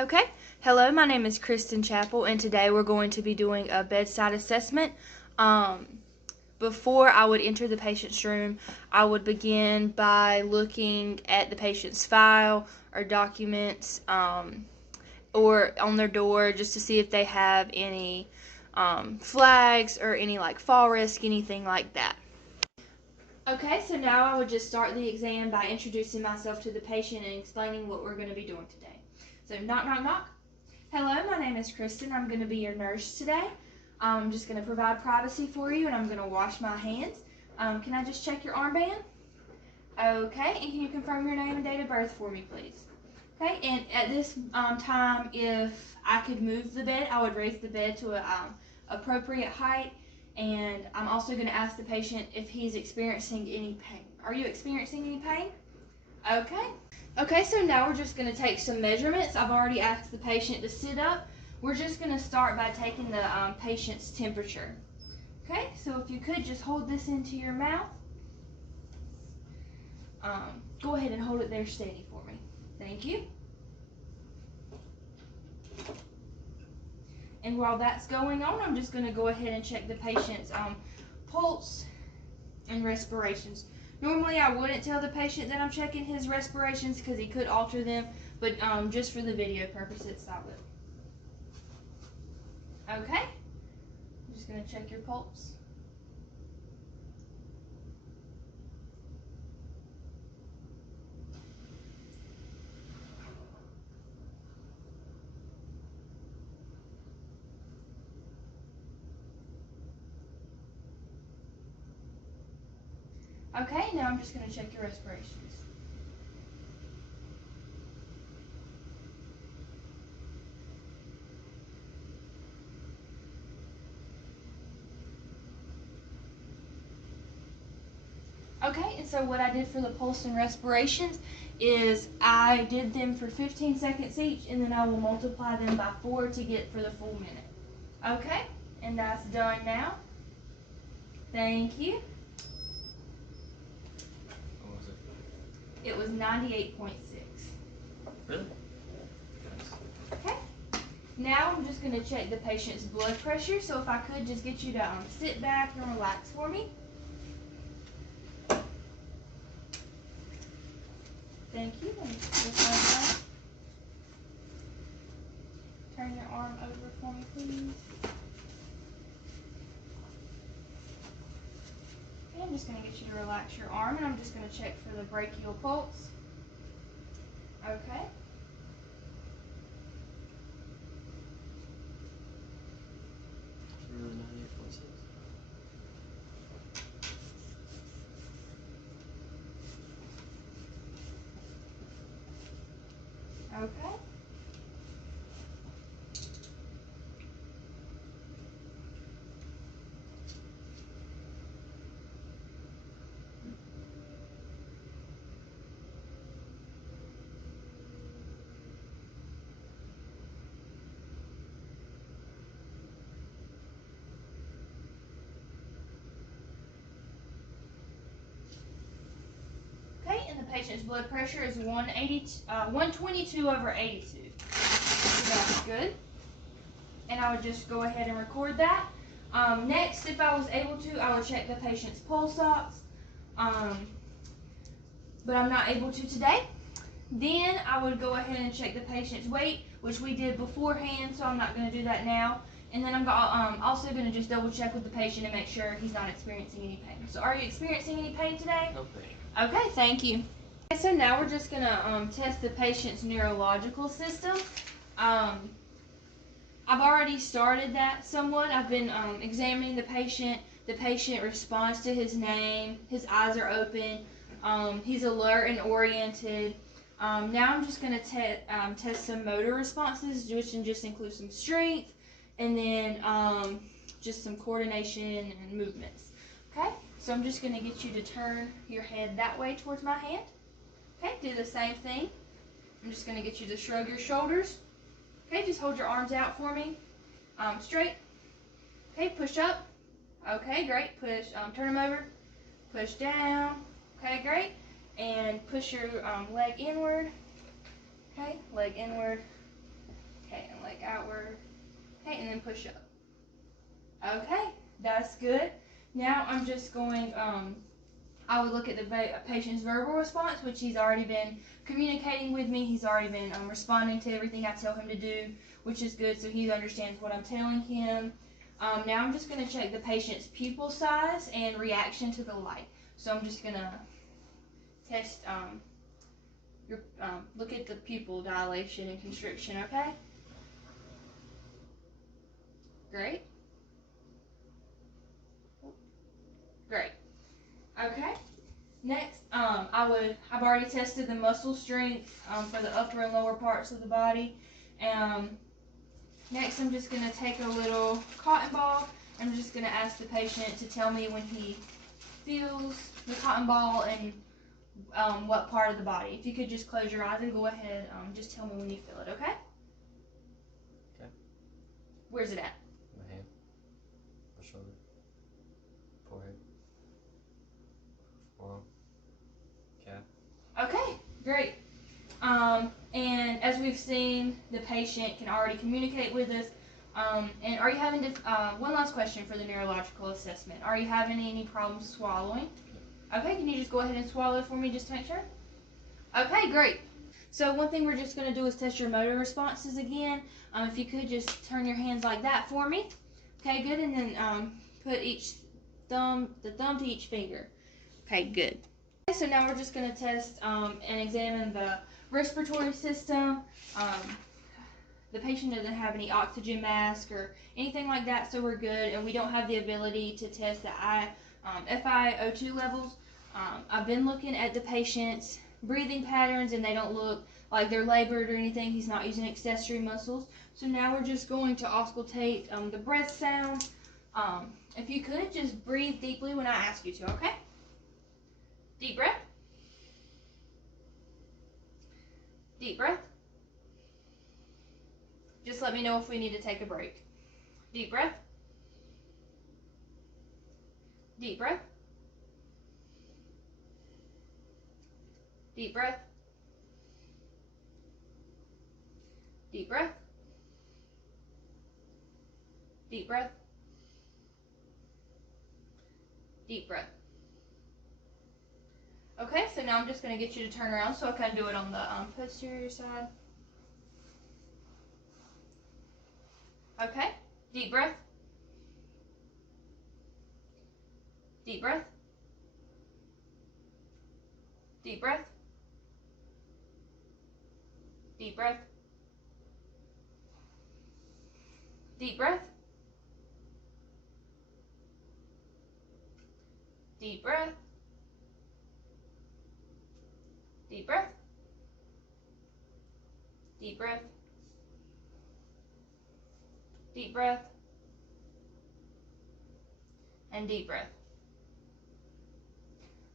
Okay, hello, my name is Kristen Chappell, and today we're going to be doing a bedside assessment. Before I would enter the patient's room, I would begin by looking at the patient's file or documents or on their door just to see if they have any flags or any like fall risk, anything like that. Okay, so now I would just start the exam by introducing myself to the patient and explaining what we're going to be doing today. So knock, knock, knock. Hello, my name is Kristen. I'm going to be your nurse today. I'm just going to provide privacy for you, and I'm going to wash my hands. Can I just check your armband? Okay, and can you confirm your name and date of birth for me, please? Okay, and at this time, if I could move the bed, I would raise the bed to an appropriate height, and I'm also going to ask the patient if he's experiencing any pain. Are you experiencing any pain? Okay. Okay, so now we're just going to take some measurements. I've already asked the patient to sit up. We're just going to start by taking the patient's temperature. Okay, so if you could just hold this into your mouth. Go ahead and hold it there steady for me. Thank you. And while that's going on, I'm just going to go ahead and check the patient's pulse and respirations. Normally I wouldn't tell the patient that I'm checking his respirations because he could alter them, but just for the video purposes I would. Okay, I'm just going to check your pulse. Okay, now I'm just going to check your respirations. Okay, and so what I did for the pulse and respirations is I did them for 15 seconds each, and then I will multiply them by 4 to get for the full minute. Okay, and that's done now. Thank you. What was it? It was 98.6. Really? Okay, now I'm just going to check the patient's blood pressure, so if I could just get you to sit back and relax for me. Thank you. Let me just like that. Turn your arm over for me, please. Okay, I'm just going to get you to relax your arm, and I'm just going to check for the brachial pulse. Okay. Really 98.6. Okay. Okay, and the patient's blood pressure is 122 over 82. So that's good. And I would just go ahead and record that. Next, if I was able to, I would check the patient's pulse ox. But I'm not able to today. Then I would go ahead and check the patient's weight, which we did beforehand, so I'm not going to do that now. And then I'm also going to just double check with the patient and make sure he's not experiencing any pain. So are you experiencing any pain today? No pain. Okay, thank you. Okay, so now we're just going to test the patient's neurological system. I've already started that somewhat. I've been examining the patient. The patient responds to his name. His eyes are open. He's alert and oriented. Now I'm just going to test some motor responses, which can just include some strength and then just some coordination and movements. Okay, so I'm just going to get you to turn your head that way towards my hand. Okay, do the same thing. I'm just going to get you to shrug your shoulders. Okay, just hold your arms out for me. Straight. Okay, push up. Okay, great. Push. Turn them over. Push down. Okay, great. And push your leg inward. Okay, leg inward. push up. Okay, that's good. Now I'm just going, I would look at the patient's verbal response, which he's already been communicating with me. He's already been responding to everything I tell him to do, which is good, so he understands what I'm telling him. Now I'm just going to check the patient's pupil size and reaction to the light. So I'm just going to test, look at the pupil dilation and constriction, okay? Great. Great. Okay. Next, I've already tested the muscle strength for the upper and lower parts of the body. Next, I'm just going to take a little cotton ball. I'm just going to ask the patient to tell me when he feels the cotton ball and what part of the body. If you could just close your eyes and go ahead, just tell me when you feel it, okay? Okay. Where's it at? My hand, my shoulder, forehead, forearm, calf. Okay, great. And as we've seen, the patient can already communicate with us. And are you having one last question for the neurological assessment? Are you having any problems swallowing? Okay, can you just go ahead and swallow for me just to make sure? Okay, great. So one thing we're just going to do is test your motor responses again. If you could just turn your hands like that for me. Okay, good. And then put the thumb to each finger. Okay, good. Okay, so now we're just going to test and examine the respiratory system. The patient doesn't have any oxygen mask or anything like that, so we're good. And we don't have the ability to test the FiO2 levels. I've been looking at the patient's breathing patterns, and they don't look like they're labored or anything. He's not using accessory muscles. So now we're just going to auscultate the breath sound. If you could, just breathe deeply when I ask you to, okay? Deep breath. Deep breath. Just let me know if we need to take a break. Deep breath. Deep breath. Deep breath. Deep breath. Deep breath. Deep breath. Okay, so now I'm just going to get you to turn around so I can do it on the posterior side. Okay, deep breath. Deep breath. Deep breath. Deep breath. Deep breath. Deep breath. Deep breath. Deep breath. Deep breath. And deep breath.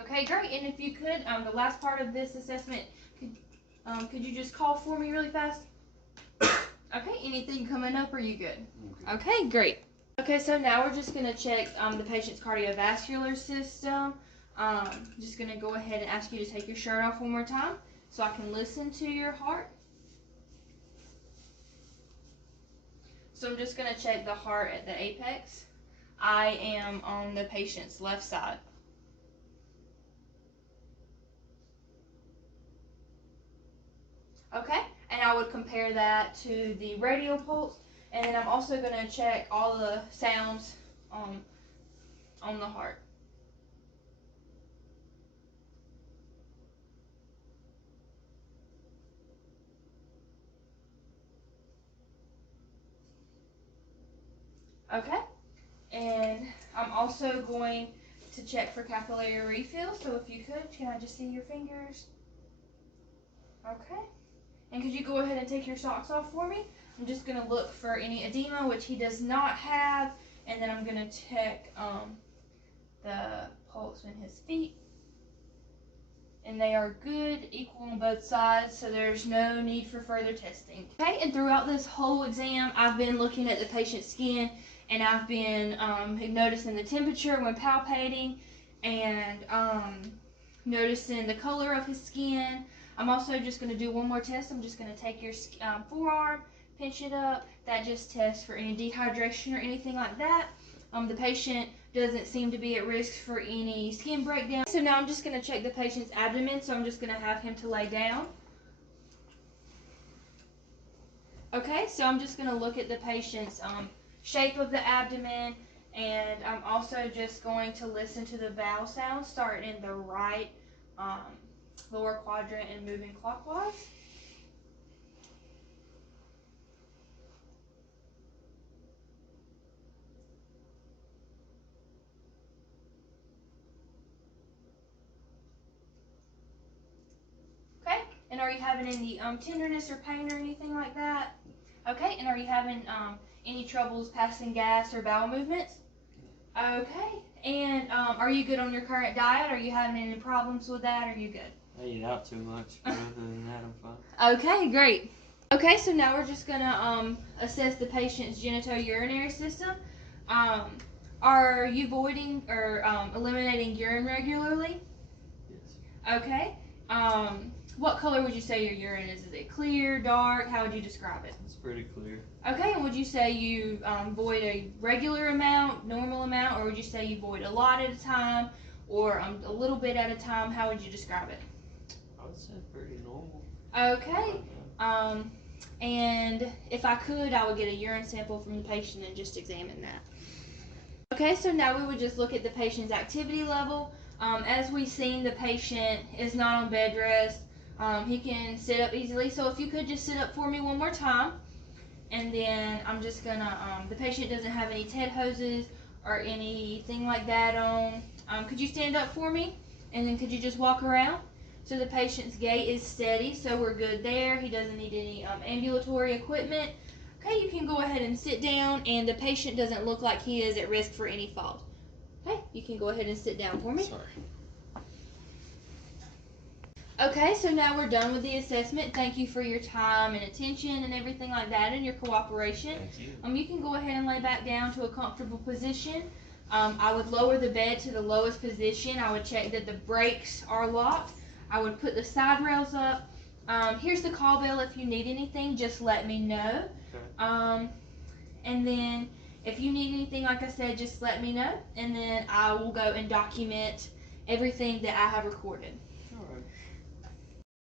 Okay, great. And if you could, the last part of this assessment, could you just call for me really fast? Okay, anything coming up, or are you good? Okay, great. Okay, so now we're just going to check the patient's cardiovascular system. Just going to go ahead and ask you to take your shirt off one more time so I can listen to your heart. So I'm just going to check the heart at the apex. I am on the patient's left side. Okay, and I would compare that to the radial pulse, and then I'm also going to check all the sounds on the heart. Okay, and I'm also going to check for capillary refill, so if you could, can I just see your fingers? Okay, and could you go ahead and take your socks off for me? I'm just going to look for any edema, which he does not have, and then I'm going to check the pulse in his feet. And they are good, equal on both sides, so there's no need for further testing. Okay, and throughout this whole exam, I've been looking at the patient's skin, and I've been noticing the temperature when palpating, and noticing the color of his skin. I'm also just going to do one more test. I'm just going to take your forearm, pinch it up. That just tests for any dehydration or anything like that. The patient doesn't seem to be at risk for any skin breakdown. So now I'm just going to check the patient's abdomen, so I'm just going to have him to lay down. Okay, so I'm just going to look at the patient's shape of the abdomen, and I'm also just going to listen to the vowel sounds starting in the right lower quadrant and moving clockwise. Okay, and are you having any tenderness or pain or anything like that? Okay, and are you having any troubles passing gas or bowel movements? Okay, and are you good on your current diet? Are you having any problems with that? Are you good? I eat out too much, but other than that, I'm fine. Okay, great. Okay, so now we're just gonna assess the patient's genitourinary system. Are you voiding or eliminating urine regularly? Yes. Okay. What color would you say your urine is? Is it clear, dark? How would you describe it? It's pretty clear. Okay, and would you say you void a regular amount, normal amount, or would you say you void a lot at a time, or a little bit at a time? How would you describe it? I would say pretty normal. Okay. And if I could, I would get a urine sample from the patient and just examine that. Okay, so now we would just look at the patient's activity level. As we've seen, the patient is not on bed rest. He can sit up easily. So if you could just sit up for me one more time. And then I'm just gonna, the patient doesn't have any TED hoses or anything like that on. Could you stand up for me? And then could you just walk around? So the patient's gait is steady, so we're good there. He doesn't need any ambulatory equipment. Okay, you can go ahead and sit down, and the patient doesn't look like he is at risk for any falls. Okay, you can go ahead and sit down for me. Sorry. Okay, so now we're done with the assessment. Thank you for your time and attention and everything like that and your cooperation. Thank you. You can go ahead and lay back down to a comfortable position. I would lower the bed to the lowest position. I would check that the brakes are locked. I would put the side rails up. Here's the call bell if you need anything. Just let me know. Okay. And then if you need anything, like I said, just let me know. And then I will go and document everything that I have recorded.